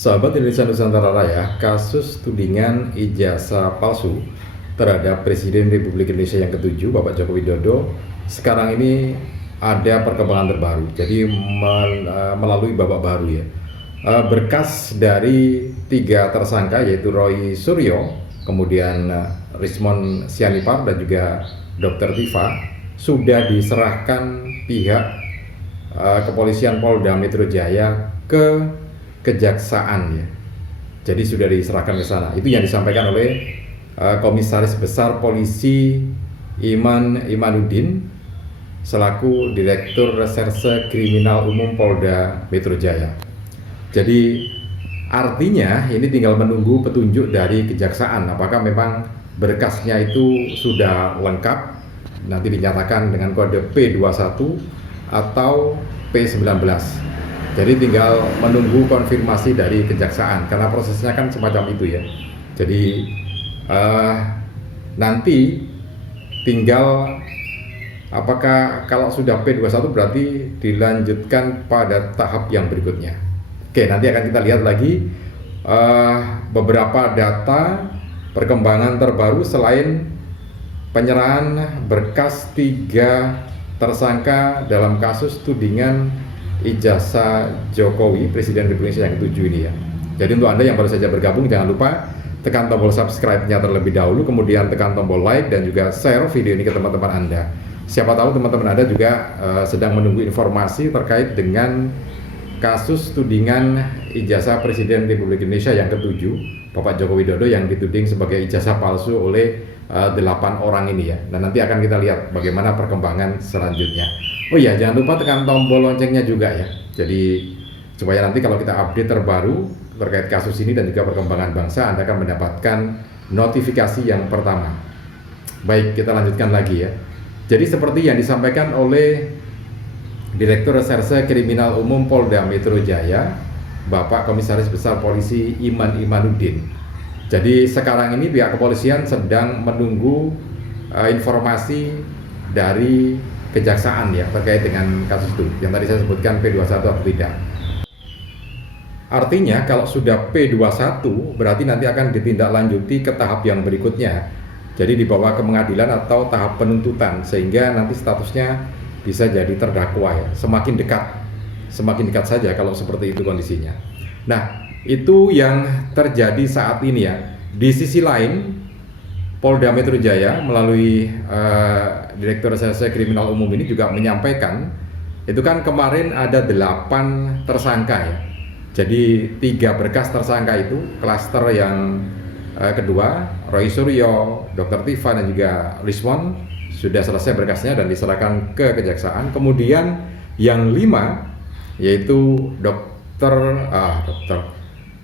Sahabat Indonesia Nusantara Raya, kasus tudingan ijazah palsu terhadap Presiden Republik Indonesia yang ketujuh, Bapak Joko Widodo, sekarang ini ada perkembangan terbaru. Jadi melalui babak baru ya. Berkas dari 3 tersangka yaitu Roy Suryo, kemudian Rismon Sianipar dan juga Dr. Tifa sudah diserahkan pihak kepolisian Polda Metro Jaya ke kejaksaan ya. Jadi sudah diserahkan ke sana. Itu yang disampaikan oleh Komisaris Besar Polisi Iman Imanuddin selaku Direktur Reserse Kriminal Umum Polda Metro Jaya. Jadi artinya ini tinggal menunggu petunjuk dari kejaksaan apakah memang berkasnya itu sudah lengkap, nanti dinyatakan dengan kode P21 atau P19. Jadi tinggal menunggu konfirmasi dari kejaksaan karena prosesnya kan semacam itu ya. Jadi nanti tinggal apakah kalau sudah P21 berarti dilanjutkan pada tahap yang berikutnya. Oke, nanti akan kita lihat lagi beberapa data perkembangan terbaru selain penyerahan berkas 3 tersangka dalam kasus tudingan ijazah Jokowi, Presiden Republik Indonesia yang ketujuh ini ya. Jadi untuk Anda yang baru saja bergabung, jangan lupa tekan tombol subscribe-nya terlebih dahulu, kemudian tekan tombol like dan juga share video ini ke teman-teman Anda. Siapa tahu teman-teman Anda juga sedang menunggu informasi terkait dengan kasus tudingan ijazah Presiden Republik Indonesia yang ketujuh, Bapak Joko Widodo, yang dituding sebagai ijazah palsu oleh 8 orang ini ya. Dan nanti akan kita lihat bagaimana perkembangan selanjutnya. Oh iya, jangan lupa tekan tombol loncengnya juga ya. Jadi supaya nanti kalau kita update terbaru terkait kasus ini dan juga perkembangan bangsa, Anda akan mendapatkan notifikasi yang pertama. Baik, kita lanjutkan lagi ya. Jadi seperti yang disampaikan oleh Direktur Reserse Kriminal Umum Polda Metro Jaya, Bapak Komisaris Besar Polisi Iman Imanuddin. Jadi sekarang ini pihak kepolisian sedang menunggu informasi dari kejaksaan ya terkait dengan kasus itu yang tadi saya sebutkan P21 atau tidak. Artinya kalau sudah P21 berarti nanti akan ditindaklanjuti ke tahap yang berikutnya. Jadi dibawa ke pengadilan atau tahap penuntutan sehingga nanti statusnya bisa jadi terdakwa ya. Semakin dekat saja kalau seperti itu kondisinya. Nah, itu yang terjadi saat ini ya. Di sisi lain Polda Metro Jaya melalui Direktur Reserse Kriminal Umum ini juga menyampaikan itu kan kemarin ada 8 tersangka ya. Jadi 3 berkas tersangka itu klaster yang kedua Roy Suryo, Dr. Tifa dan juga Rismon sudah selesai berkasnya dan diserahkan ke kejaksaan. Kemudian yang 5 yaitu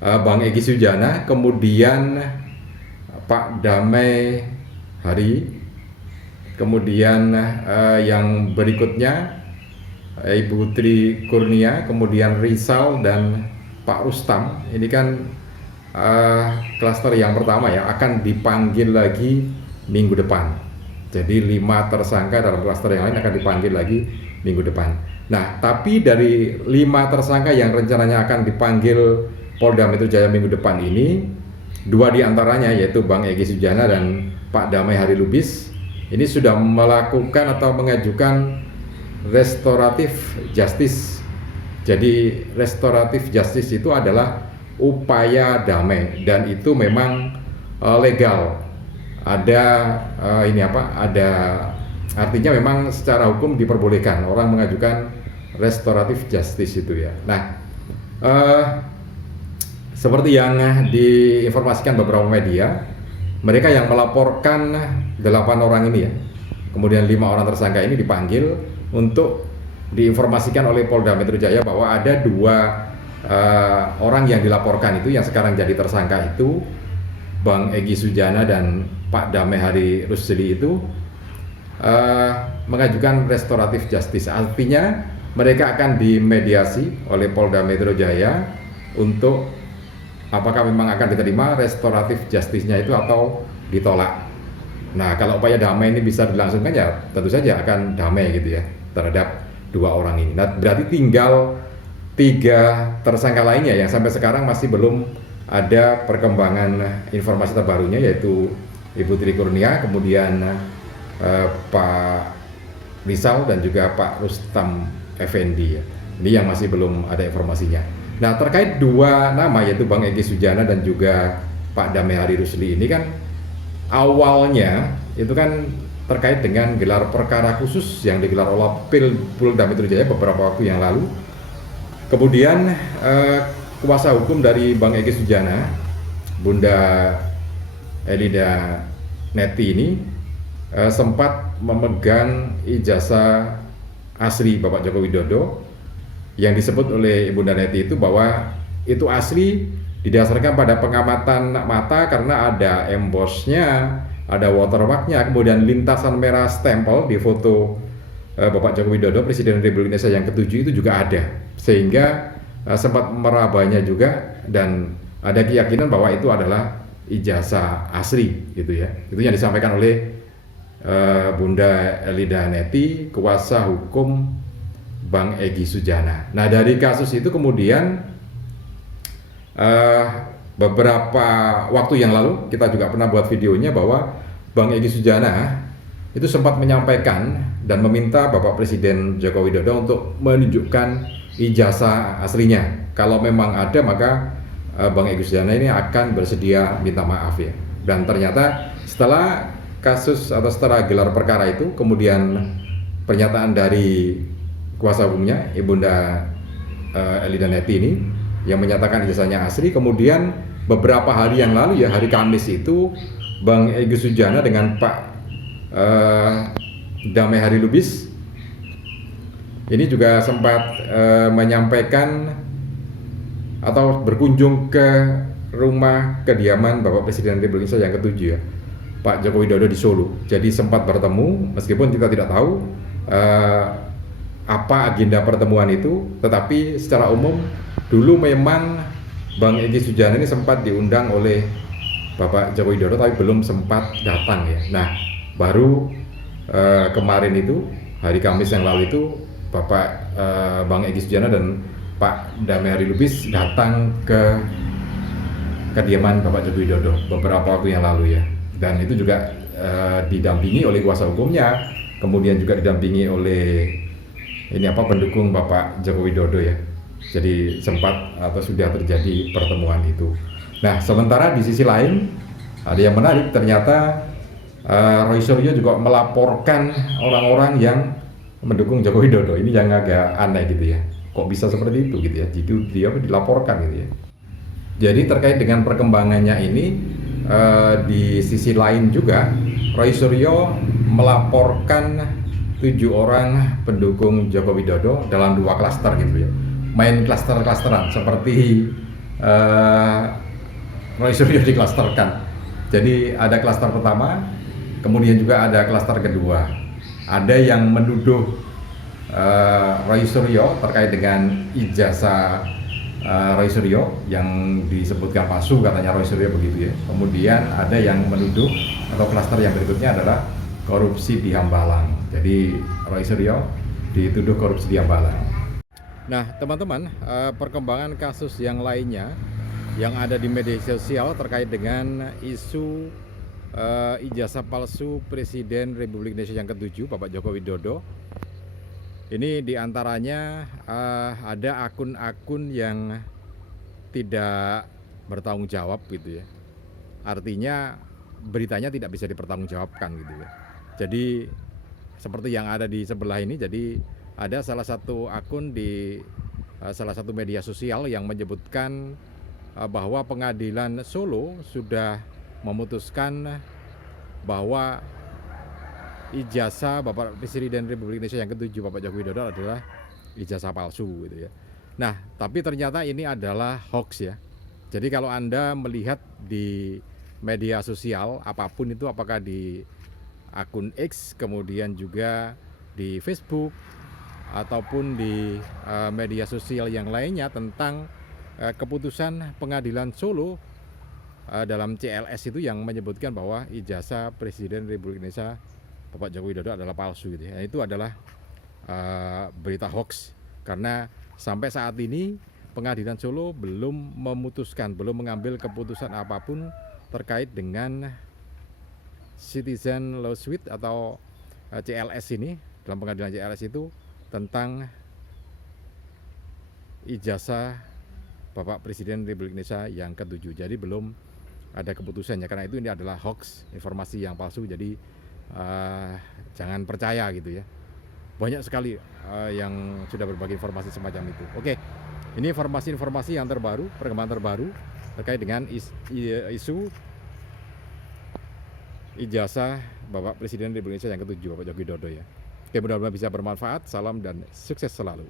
Bang Egy Sujana, kemudian Pak Damai Hari, kemudian yang berikutnya Ibu Tri Kurnia, kemudian Rizal dan Pak Rustam. Ini kan klaster yang pertama ya, akan dipanggil lagi minggu depan. Jadi 5 tersangka dalam klaster yang lain akan dipanggil lagi minggu depan. Nah, tapi dari 5 tersangka yang rencananya akan dipanggil Polda Metro Jaya minggu depan ini, 2 diantaranya yaitu Bang Egy Sujana dan Pak Damai Hari Lubis ini sudah melakukan atau mengajukan restoratif justice. Jadi restoratif justice itu adalah upaya damai dan itu memang legal. Ada artinya memang secara hukum diperbolehkan orang mengajukan restoratif justice itu ya. Nah, seperti yang diinformasikan beberapa media, mereka yang melaporkan 8 orang ini ya, kemudian 5 orang tersangka ini dipanggil untuk diinformasikan oleh Polda Metro Jaya bahwa ada 2 orang yang dilaporkan itu yang sekarang jadi tersangka itu, Bang Egy Sujana dan Pak Damai Hari Rusli itu mengajukan restoratif justice. Artinya mereka akan dimediasi oleh Polda Metro Jaya untuk apakah memang akan diterima restoratif justice-nya itu atau ditolak. Nah, kalau upaya damai ini bisa dilangsungkan ya tentu saja akan damai gitu ya terhadap 2 orang ini. Nah, berarti tinggal tiga tersangka lainnya yang sampai sekarang masih belum ada perkembangan informasi terbarunya, yaitu Ibu Tri Kurnia, kemudian Pak Rizal dan juga Pak Rustam Effendi ya. Ini yang masih belum ada informasinya. Nah, terkait dua nama yaitu Bang Egy Sujana dan juga Pak Damehari Rusli ini kan awalnya itu kan terkait dengan gelar perkara khusus yang digelar oleh Polda Metro Jaya beberapa waktu yang lalu. Kemudian kuasa hukum dari Bang Egy Sujana, Bunda Elida Neti ini sempat memegang ijazah asli Bapak Joko Widodo yang disebut oleh Bunda Neti itu bahwa itu asli didasarkan pada pengamatan mata karena ada embossnya, ada watermarknya, kemudian lintasan merah stempel di foto Bapak Joko Widodo Presiden Republik Indonesia yang ke-7 itu juga ada, sehingga sempat merabanya juga dan ada keyakinan bahwa itu adalah ijazah asli gitu ya. Itu yang disampaikan oleh Bunda Elida Neti, kuasa hukum Bang Egy Sujana. Nah, dari kasus itu kemudian beberapa waktu yang lalu kita juga pernah buat videonya bahwa Bang Egy Sujana itu sempat menyampaikan dan meminta Bapak Presiden Joko Widodo untuk menunjukkan ijazah aslinya. Kalau memang ada, maka Bang Egy Sujana ini akan bersedia minta maaf ya. Dan ternyata setelah kasus atau setelah gelar perkara itu, kemudian pernyataan dari kuasa hukumnya Ibunda Elida Neti ini yang menyatakan ijazahnya asli, kemudian beberapa hari yang lalu ya, hari Kamis itu Bang Egy Sujana dengan Pak Damehari Lubis ini juga sempat menyampaikan atau berkunjung ke rumah kediaman Bapak Presiden Republik Indonesia yang ke-7 ya, Pak Joko Widodo di Solo. Jadi sempat bertemu, meskipun kita tidak tahu apa agenda pertemuan itu, tetapi secara umum dulu memang Bang Egy Sujana ini sempat diundang oleh Bapak Joko Widodo tapi belum sempat datang ya. Nah, baru kemarin itu hari Kamis yang lalu itu Bapak Bang Egy Sujana dan Pak Damehari Lubis datang ke kediaman Bapak Joko Widodo beberapa waktu yang lalu ya. Dan itu juga didampingi oleh kuasa hukumnya, kemudian juga didampingi oleh pendukung Bapak Joko Widodo ya. Jadi sempat atau sudah terjadi pertemuan itu. Nah, sementara di sisi lain ada yang menarik, ternyata Roy Suryo juga melaporkan orang-orang yang mendukung Joko Widodo. Ini yang agak aneh gitu ya. Kok bisa seperti itu gitu ya? Jadi dia dilaporkan gitu ya. Jadi terkait dengan perkembangannya ini, di sisi lain juga Roy Suryo melaporkan 7 orang pendukung Joko Widodo dalam 2 klaster gitu ya. Main klaster-klasteran seperti Roy Suryo diklasterkan. Jadi ada klaster pertama, kemudian juga ada klaster kedua. Ada yang menuduh Roy Suryo terkait dengan ijazah Roy Suryo yang disebutkan palsu, katanya Roy Suryo begitu ya. Kemudian ada yang menuduh atau klaster yang berikutnya adalah korupsi di Hambalang. Jadi Roy Suryo dituduh korupsi di Hambalang. Nah, teman-teman, perkembangan kasus yang lainnya yang ada di media sosial terkait dengan isu ijazah palsu Presiden Republik Indonesia yang ke-7 Bapak Joko Widodo. Ini diantaranya ada akun-akun yang tidak bertanggung jawab gitu ya. Artinya beritanya tidak bisa dipertanggungjawabkan gitu ya. Jadi seperti yang ada di sebelah ini, jadi ada salah satu akun di salah satu media sosial yang menyebutkan bahwa pengadilan Solo sudah memutuskan bahwa ijazah Bapak Presiden Republik Indonesia yang ke-7 Bapak Joko Widodo adalah ijazah palsu gitu ya. Nah, tapi ternyata ini adalah hoax ya. Jadi kalau Anda melihat di media sosial apapun itu, apakah di akun X, kemudian juga di Facebook ataupun di media sosial yang lainnya tentang keputusan pengadilan Solo dalam CLS itu yang menyebutkan bahwa ijazah Presiden Republik Indonesia Bapak Joko Widodo adalah palsu gitu ya. Itu adalah berita hoax Karena sampai saat ini Pengadilan Solo belum memutuskan, belum mengambil keputusan apapun terkait dengan Citizen Lawsuit atau CLS ini. Dalam pengadilan CLS itu tentang ijazah Bapak Presiden Republik Indonesia yang ke-7. Jadi belum ada keputusannya, karena itu ini adalah hoax, informasi yang palsu. Jadi jangan percaya gitu ya. Banyak sekali yang sudah berbagi informasi semacam itu. Oke, ini informasi-informasi yang terbaru, perkembangan terbaru terkait dengan isu ijazah Bapak Presiden Republik Indonesia yang ke-7, Bapak Joko Widodo ya. Oke, mudah-mudahan bisa bermanfaat. Salam dan sukses selalu.